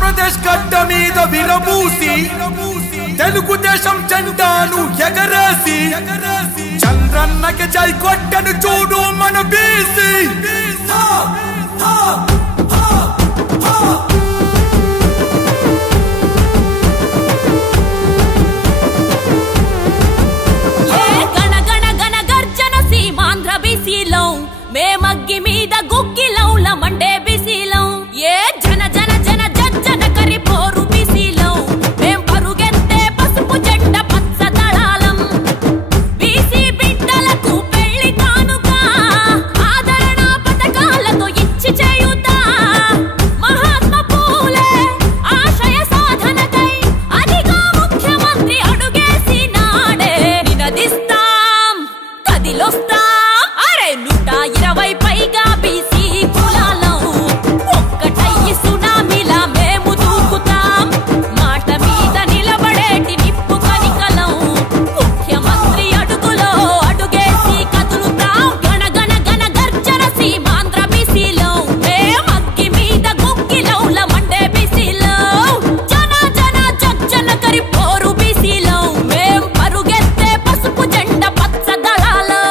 ఆంధ్రప్రదేశ్ గడ్డ మీద విరబూసి తెలుగుదేశం జెండాను ఎగరేసి చంద్రన్నకి జై కొట్టను చూడు మన బీసీ. మేమగ్గి మీద గుగ్గిలౌల మండే బిసిలో ఏ జన జన జన జన కరి పోరు బిసిలో మేం పరుగెత్తే పసుపు జెండ పచ్చ దళాలం బీసీ బిడ్డలకు పెళ్లి కానుక ఆదరణ పథకాలతో ఇచ్చి చేయుతా మహాత్మా పూలే ఆశయ సాధనకై అదిగా ముఖ్యమంత్రి అడుగేసి నాడే నినదిస్తాం కదిలొస్తాం 120 పైగా బీసీ కులాలం ఒక్కటయ్యి సునామీలా మేము దూకుతాం మాట మీద నిలబడేటి నిప్పు కనికలం ముఖ్యమంత్రి అడుగులో అడుగేసి కదులుతాం గణ గణ గణ గర్జన సీమాంధ్ర బీసీలో మేమగ్గి మీద గుగ్గిలౌల మండే బీసీలో జన జన జన కరి పోరు బీసీలో మేం పరుగెత్తే పసుపు జెండ పచ్చ దళాలో.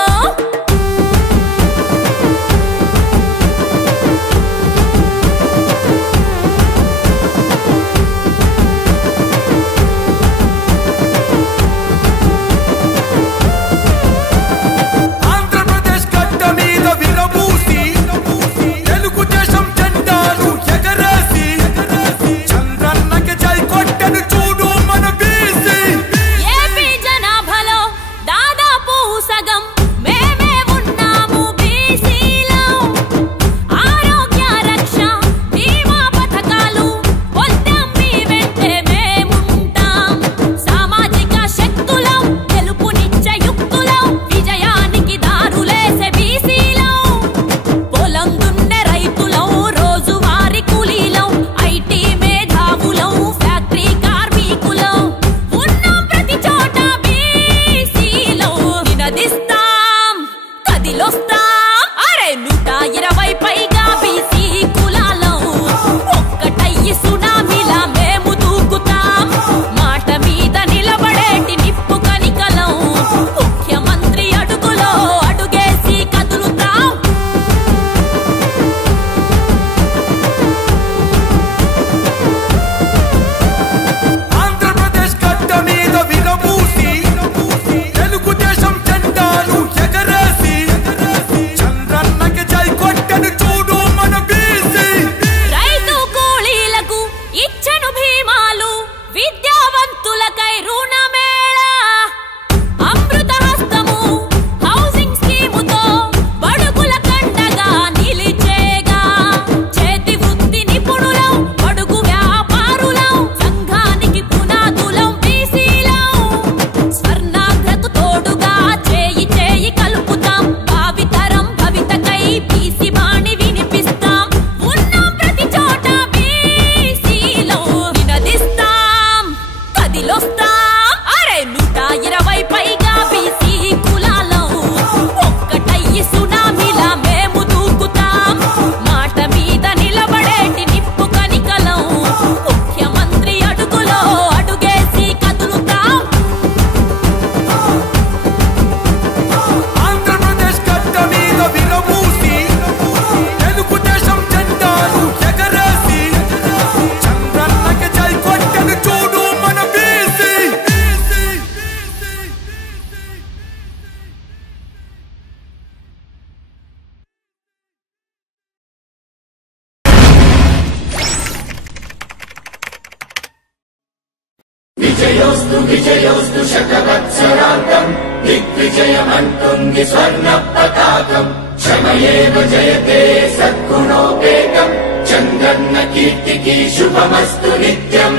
విజయోస్తు విజయోస్తు శతవత్సరాంతం దిగ్విజయమంటుంది స్వర్ణ పతాకం క్షమయేవ జయతే సద్గుణోపేతం చంద్రన్న కీర్తికి శుభమస్తు నిత్యం.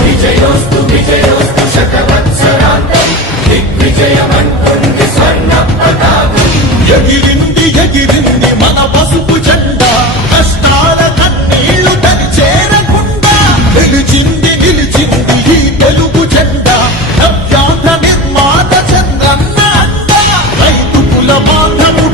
విజయోస్తు విజయోస్తు శతవత్సరాంతం దిగ్విజయమంటుంది స్వర్ణ పతాకం ఎగిరింది ఎగిరింది మన పసుపు జెండా కష్టాల కన్నీళ్లు తని చేరకుండా నిలిచింది నిలిచింది ఈ తెలుగు జెండా నవ్యాంధ్ర నిర్మాత చంద్రన్న అండ రైతు కుల బాంధవుడు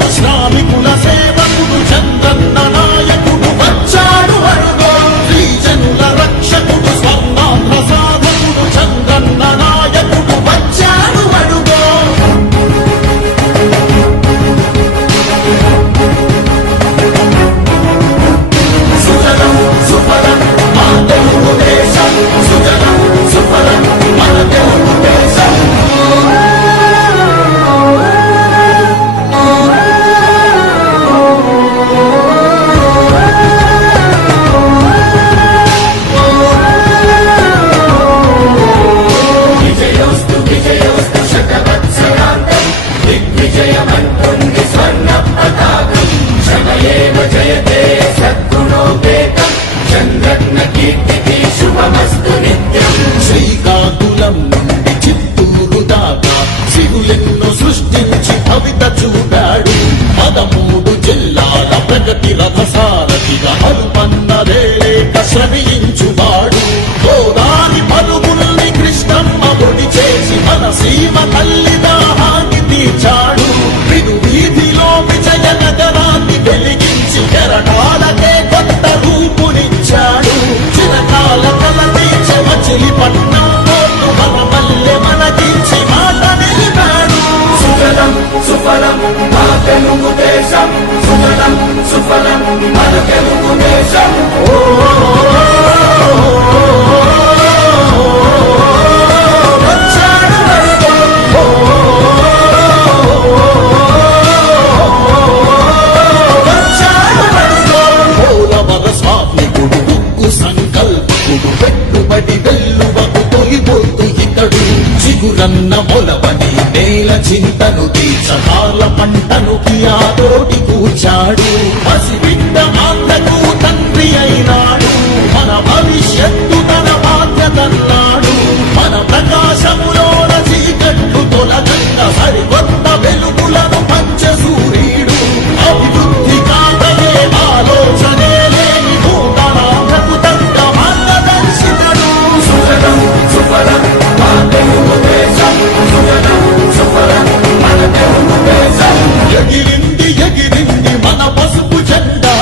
విజయమంటుంది స్వర్ణ పతాకం శ్రమయేవ జయతే సద్గుణోపేతం చంద్రజ్ఞ కీర్తికి శుభమస్తు నిత్యం. శ్రీకాకుళం నుండి చిత్తూరు దాకా సిరులెన్నో సృష్టించి భవిత చూపాడు. 13 జిల్లాల ప్రగతి రథసారథిగా అలుపన్నదేలేక శ్రమించువాడు. గోదారి పలుగుల్ని కృష్ణమ్మ పొడి చేసి మన సీమ తల్లి దాహాన్ని తీర్చాడు. విడు వీధిలో విజయ నగరాన్ని వెలిగించి కెరటాలకే కొత్త రూపునిచ్చాడు. చిరకాల కల తీర్చే మచిలీపట్నం పోర్టు మన పల్లె మనకించి మాట నిలిపాడు. సుఫలం సుఫలం మా తెలుగు దేశం సుఫలం సుఫలం మన తెలుగు దేశం. పెట్టుబడి వెల్లువకు తొలిపోతూ ఇతడు చిగురన్న మొలవని నేల చింతను తీర్చకాల పంటను కియాతోటి కూర్చాడు. పసిబిడ్డ మాటకు తండ్రి అయినాడు. మన భవిష్యత్తు తన బాధ్యతన్నాడు. మన ప్రకాశములోన చీకట్లు తొలగంగా సరికొత్త వెలుగులను పంచ సూర్యుడు. అభివృద్ధి కాకయే ఆలోచనే లేని నూతనాంధ్రకు తగ్గ మార్గదర్శితుడు. సుఫలం సుఫలం మా తెలుగు దేశం సుఫలం సుఫలం మన తెలుగు దేశం. ఎగిరింది ఎగిరింది మన పసుపు జెండా.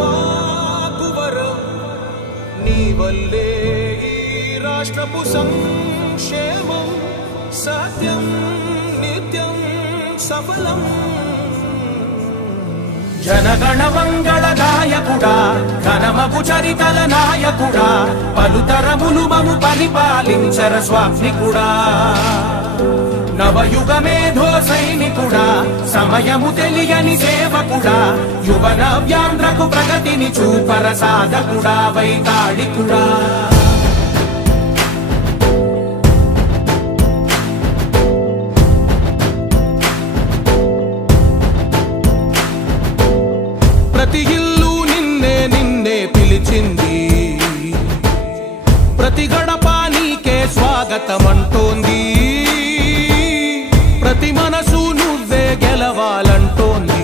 మాకు వరం నీ వల్లే ఈ రాష్ట్రపు సంక్షేమం సత్యం నిత్యం సఫలం జనగణ మంగళ గాయకుడా ఘనమగు చరితల నాయకుడా పలుతరములు మము పరిపాలించర స్వామికుడా నవయుగ మేధో సైనికుడా సమయము తెలియని సేవకుడా యువ నవ్యాంధ్రకు ప్రగతిని చూపర సాధకుడా వైతాళికుడా ప్రతి ఇల్లు నిన్నే నిన్నే పిలిచింది ప్రతి గడప నీకే స్వాగతమంటోంది ప్రతి మనసు నువ్వే గెలవాలంటోంది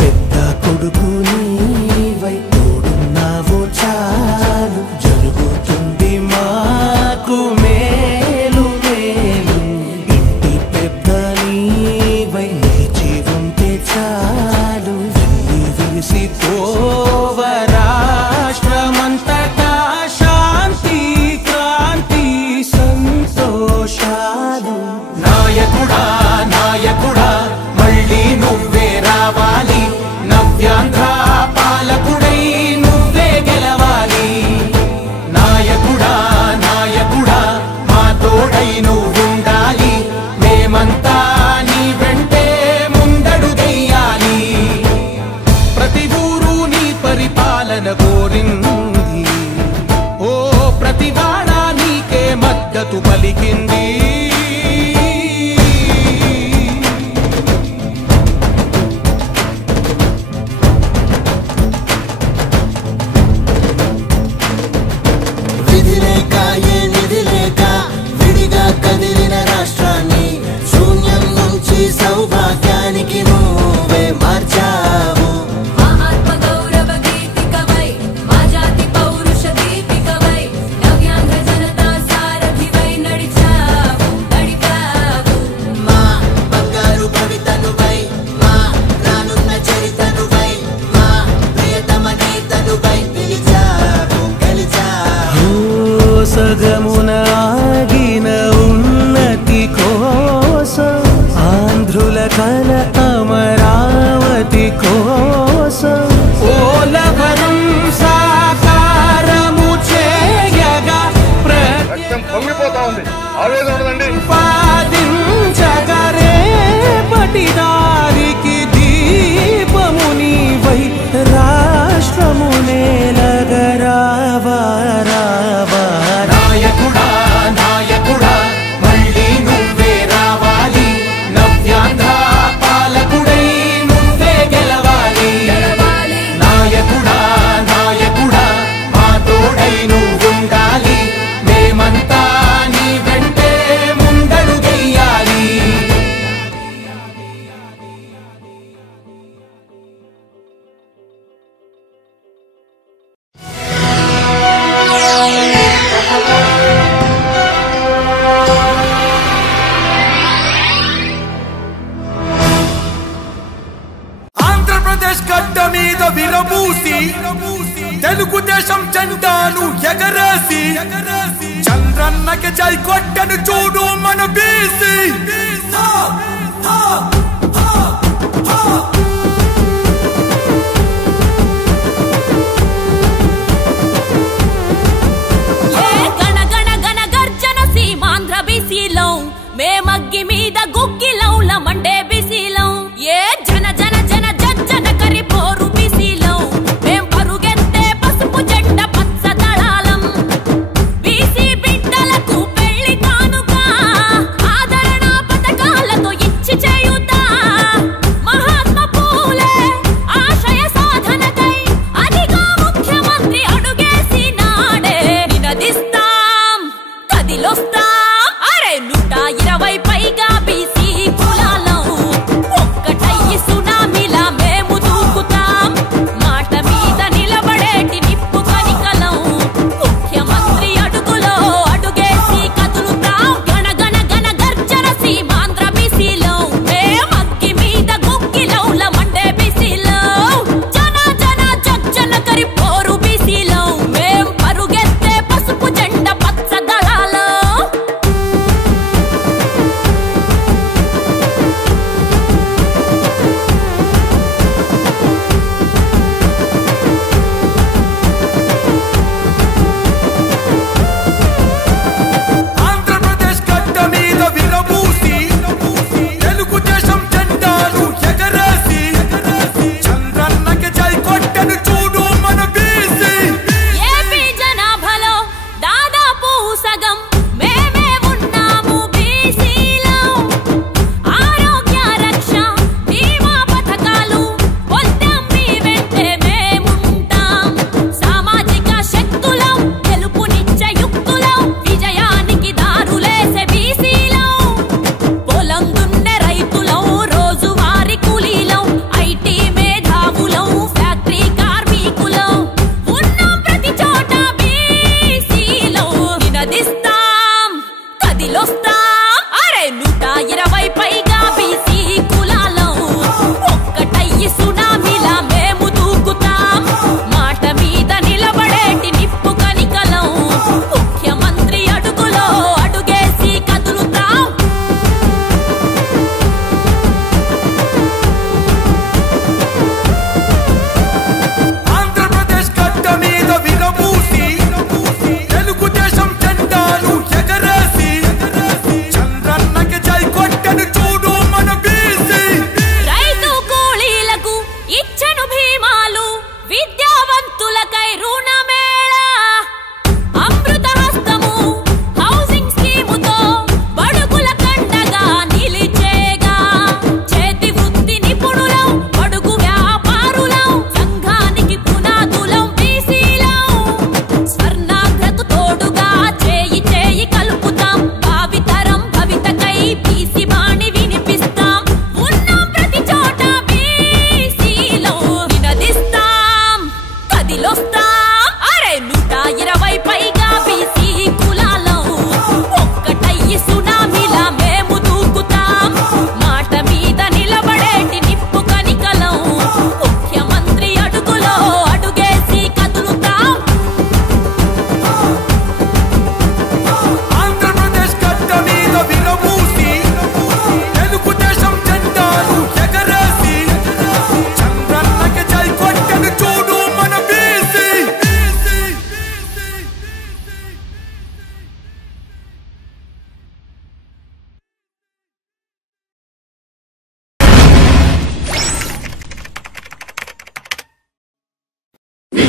పెద్ద కొడుకు నీవై తోడున్నావో చాలు జరుగుతుంది మాకు మేలు మేలు ఇంటి పెద్ద నీవై నిలిచి ఉంటే చాలు విరిసి పోవ రాష్ట్రమంతటా శాంతి క్రాంతి సంతోషాలు నాయకుడా నాయకుడా మళ్ళీ నువ్వే రావాలి నవ్యాంధ్ర పాలకుడై నువ్వే గెలవాలి నాయకుడా నాయకుడా మా తోడై నువ్వుండాలి మేమంతా నీ వెంటే ముందడుగెయ్యాలి ప్రతి ఊరు నీ పరిపాలన కోరింది ఓ ప్రతి వాడ నీకే మద్దతు పలికింది విధి లేక ఏ నిధి లేక విడిగా కదిలిన రాష్ట్రాన్ని శూన్యం నుంచి సౌభాగ్యానికి నువ్వే మార్చావు ఆత్మ గౌరవ గీతికవై మా జాతి పౌరుష దీపికవై నవ్యాంధ్ర జనతా సారథివై నడిచావు మా బంగారు భవితనువై మా రానున్న చరితనువై మా ప్రియతమ నేతనువై పిలిచావు గెలిచావు సగమున ఆగిన ఉన్నతి కోసం ఆంధ్రుల కల అమరావతి కోసం ఓలవరం సాకారము చేయగా పొంగిపోతా ఉంది ఆవేదన ఉండదండి ప్రతిపాదించగరే పటిదారికి దీపము నీవై రాష్ట్రము నేలగరావా రావా నాయకుడా నాయకుడా మళ్ళీ నువ్వే రావాలి నవ్యాంధ్ర పాలకుడై నువ్వే గెలవాలి నాయకుడా నాయకుడా మా తోడై నువ్వుండాలి మేమంతా నీ వెంటే ముందడుగెయ్యాలి ఆంధ్రప్రదేశ్ గడ్డ మీద విరబూసి తెలుగుదేశం జెండాను ఎగరేసి చంద్రన్నకి జై కొట్టను చూడు మన బీసీ గణ గణ గణ గర్జన సీమాంధ్ర బీసీలో మేమగ్గి మీద గుగ్గిలౌల మండే బీసీలో ఏ జన జన జన జన కరి పోరు బీసీలో మేం పరుగెత్తే పసుపు జెండ పచ్చ దళాలం బీసీ బిడ్డలకు పెళ్లి కానుక ఆదరణ పథకాలతో ఇచ్చి చేయుతా మహాత్మ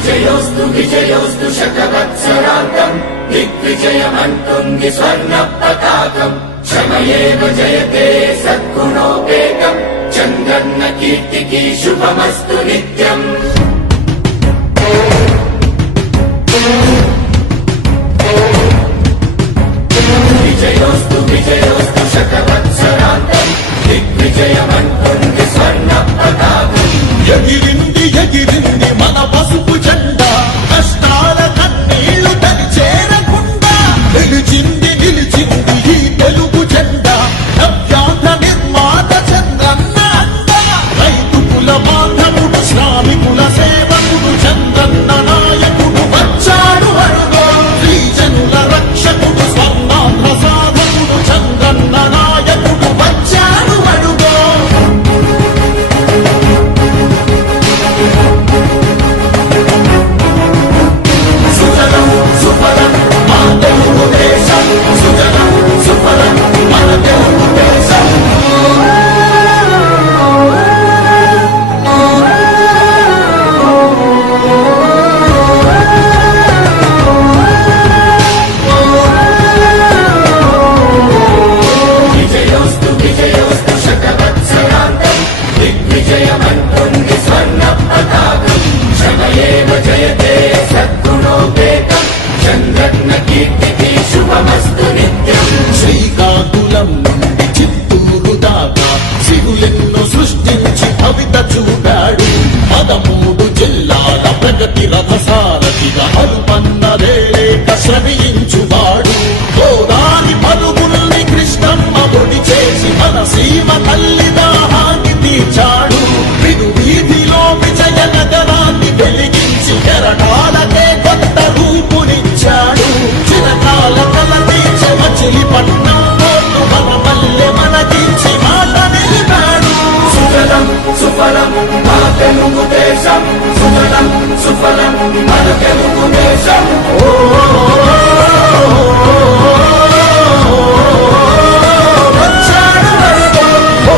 విజయోస్తు విజయోస్తు శతవత్సరాంతం దిగ్విజయమంటుంది స్వర్ణ పతాకం క్షమయేవ జయతే సద్గుణోపేతం చంద్రన్న కీర్తికి శుభమస్తు నిత్యం విజయోస్తు విజయోస్తు శతవత్సరాంతం దిగ్విజయమంటుంది స్వర్ణ పతాకం ఎగిరింది ఎగిరింది మన పసుపు జెండా కష్టాల కన్నీళ్లు తని చేరకుండా నిలిచింది నిలిచింది ఈ తెలుగు జెండా నవ్యాంధ్ర నిర్మాత చంద్రన్న అండ రైతు కుల బాంధవుడు శ్రామికుల సేవకుడు చంద్రన్న నాయకుడు వచ్చాడు అడుగో శ్రీజనుల రక్షకుడు స్వర్ణాంధ్ర సాధకుడు చంద్రన్న నాయకుడు వచ్చాడు అడుగో సుజలం సుఫలం మా తెలుగు దేశం సుజలం సుఫలం మన తెలుగు దేశం విజయోస్తు విజయోస్తు శతవత్సరాంతం దిగ్విజయమంటుంది స్వర్ణ పతాకం క్షమయేవ జయతే సద్గుణోపేతం చంద్రన్న కీర్తికి శుభమస్తు నిత్యం శ్రీకాకుళం నుండి చిత్తూరు దాకా సిరులెన్నో సృష్టించి భవిత చూపాడు 13 జిల్లాల ప్రగతి రథసారథిగా అలుపన్నదేలేక శ్రమించువాడు గోదారి పరుగుల్ని కృష్ణమ్మ ఒడి చేసి మన సీమ తల్లి దాహాన్ని తీర్చాడు విడు వీధిలో విజయ నగరాన్ని వెలిగించి కెరటాలకే కొత్త రూపునిచ్చాడు చిరకాల కల తీర్చే మచిలీపట్నం పోర్టు మన పల్లె మనకించి మాట నిలిపాడు సుజలం సుఫలం మా తెలుగు దేశం సుజలం సుఫలం మన తెలుగు దేశం వచ్చాడు అడుగో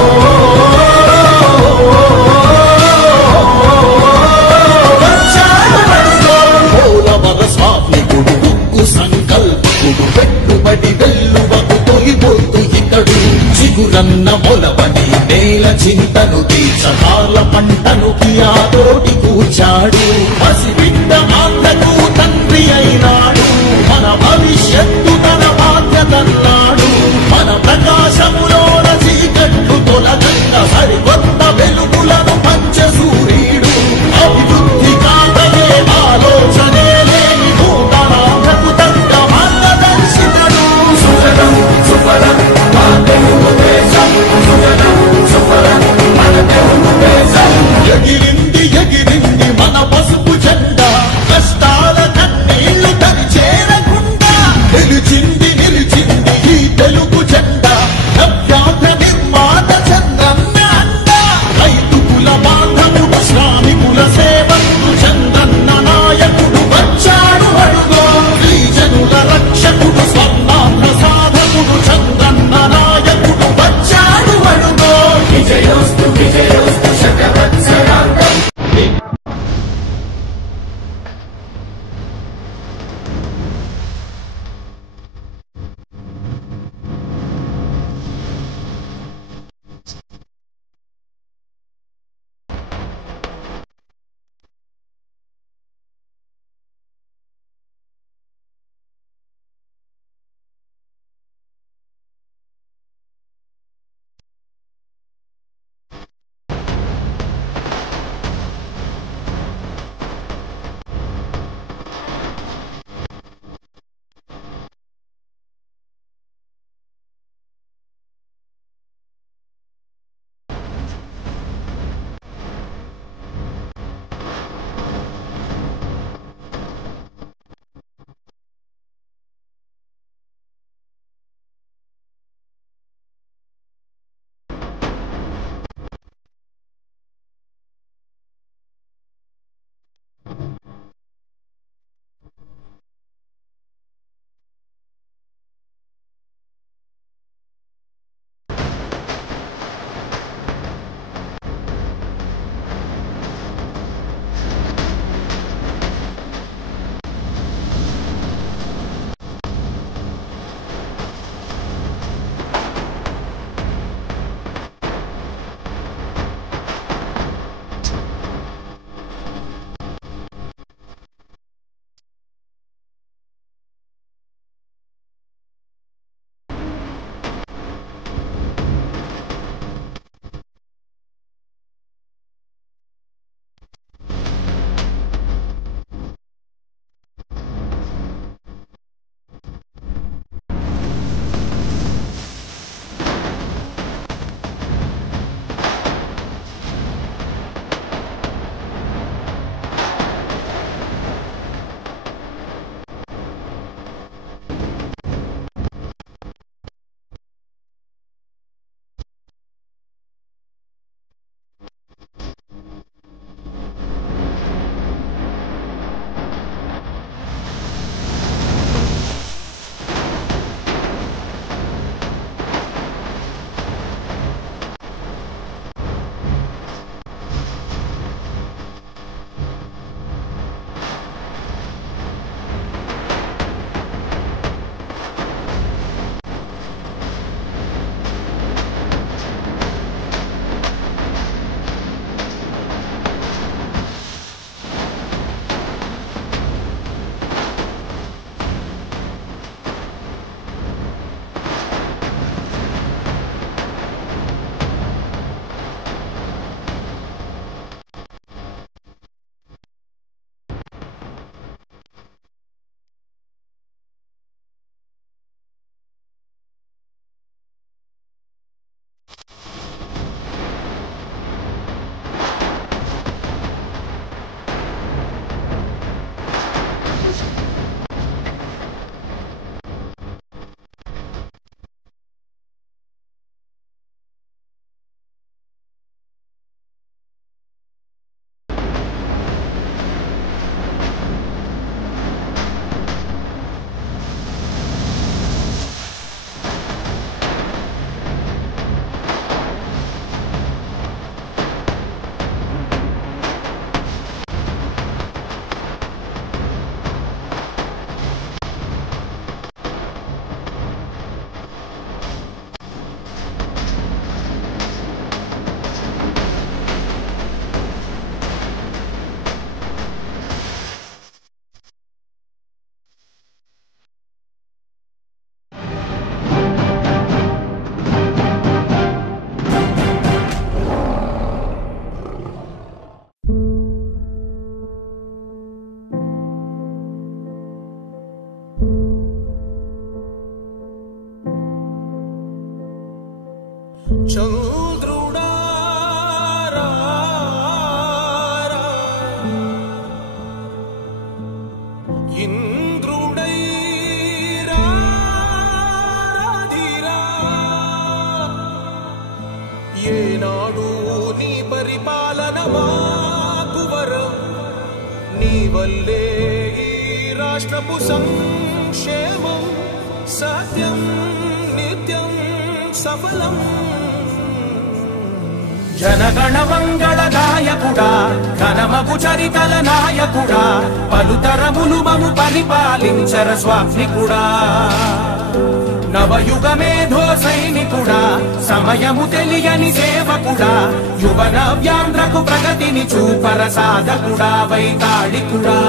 వచ్చాడు అడుగో పోలవర స్వామికుడు ఉక్కు సంకల్పకుడు పెట్టుబడి వెల్లువకు తొలిపోతూ ఇతడు చిగురన్న మొలవని నేల చింతను తీర్చకాల పంటను కియాతోటి కూర్చాడు పసిబిడ్డ ఆంధ్రకు తండ్రి అయినాడు మన భవిష్యత్తు తన బాధ్యతన్నాడు మన ప్రకాశములోన చీకట్లు తొలగంగా సరికొత్త వెలుగులను పంచే సూర్యుడు అభివృద్ధి కాకయే ఆలోచనే లేని నూతనాంధ్రకు తగ్గ మార్గదర్శితుడు సుజలం సుఫలం మా తెలుగు దేశం సుజలం సుఫలం మన తెలుగు దేశం ఎగిరింది ఎగిరింది మన పసు ఏనాడు నీ పరిపాలన మాకు వరం, నీ వల్లే ఈ రాష్ట్రపు సంక్షేమం సత్యం నిత్యం సఫలం. జనగణ మంగళ గాయకుడా, ఘనమగు చరితల నాయకుడా, పలుతరములు మము పరిపాలించర స్వామికుడా. నవయుగ మేధో సైనికుడా, సమయము తెలియని సేవకుడా, యువ నవ్యాంధ్రకు ప్రగతిని చూపర సాధకుడా, వైతాళికుడా.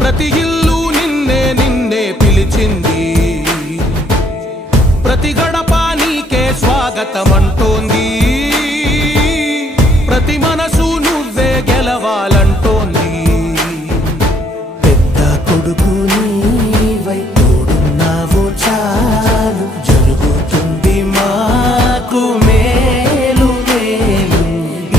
ప్రతి ఇల్లు నిన్నే నిన్నే పిలిచింది, ప్రతి గడప నీకే స్వాగతమంటోంది, ప్రతి మనసు నువ్వే గెలవాలంటోంది. పెద్ద కొడుకు నీవై తోడున్నావు చాలు, జరుగుతుంది మాకు మేలు మేలు.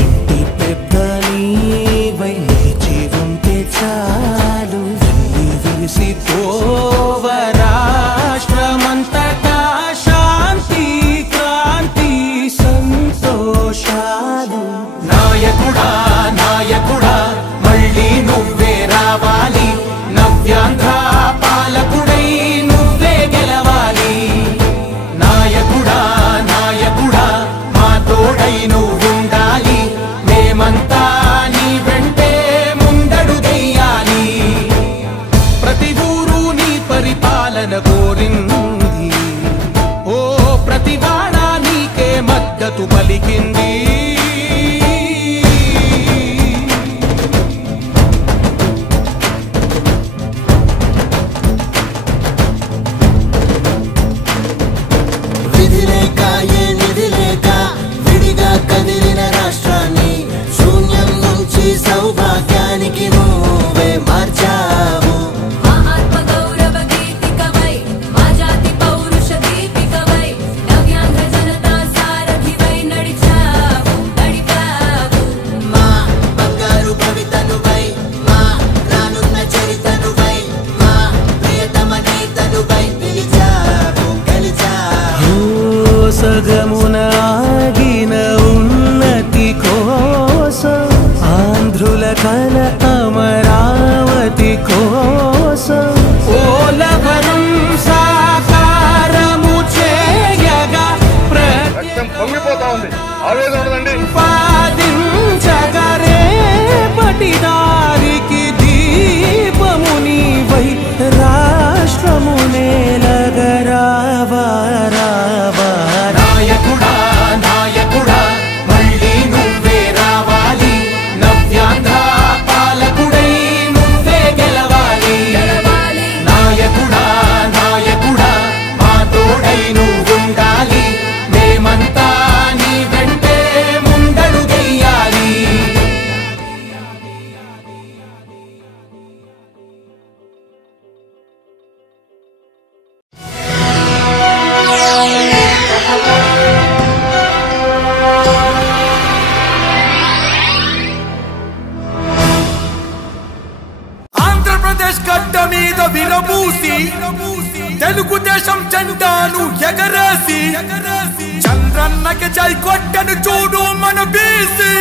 ఇంటి పెద్ద నీవై నిలిచి ఉంటే చాలు, వెళ్ళి విరిసి పోవ రాష్ట్రమంతటా శాంతి క్రాంతి సంతోషాలు. నాయకుడా నాయకుడా మళ్ళీ నువ్వే రావాలి, నవ్యాంధ్ర పాలకుడై నువ్వే గెలవాలి. నాయకుడా నాయకుడా మా తోడై నువ్వుండాలి, మేమంతా నీ వెంటే ముందడుగెయ్యాలి. ప్రతి ఊరు నీ పరిపాలన కోరింది, ఓ ప్రతివాడ నీకే మద్దతు పలికింది. విధిలేక ఏ నిధిలేక విడిగా కదిలిన రాష్ట్రాన్ని శూన్యం నుంచి సౌభాగ్యానికి నువ్వే మార్చావు. ఆత్మ గౌరవ గీతికవై, మా జాతి పౌరుష దీపికవై, నవ్యాంధ్ర జనతా సారథివై నడిచావు నడిపావు. మా బంగారు భవితనువై, మా రానున్న చరితనువై, మా ప్రియతమ నేతనువై పిలిచావు గెలిచావు. సగమున ఆగిన ఉన్నతి కోసం, ఆంధ్రుల కల అమరావతి కోసం, పోలవరం సాకారము చేయగా రక్తం పొంగిపోతా ఉంది, ఆవేదన ఉండదండి. ప్రతిపాదించగరే పటిదారికి దీపము నీవై రాష్ట్రము నేలగరావా రావా. నాయకుడా నాయకుడా మళ్ళీ నువ్వే రావాలి, నవ్యాంధ్ర పాలకుడై నువ్వే గెలవాలి. నాయకుడా నాయకుడా మా తోడై నువ్వుండాలి, మేమంతా నీ వెంటే ముందడుగెయ్యాలి. ఆంధ్రప్రదేశ్ గడ్డ మీద విరబూసి, తెలుగుదేశం జెండాను ఎగరేసి, చంద్రన్నకి జై కొట్టను చూడు మన బీసీ.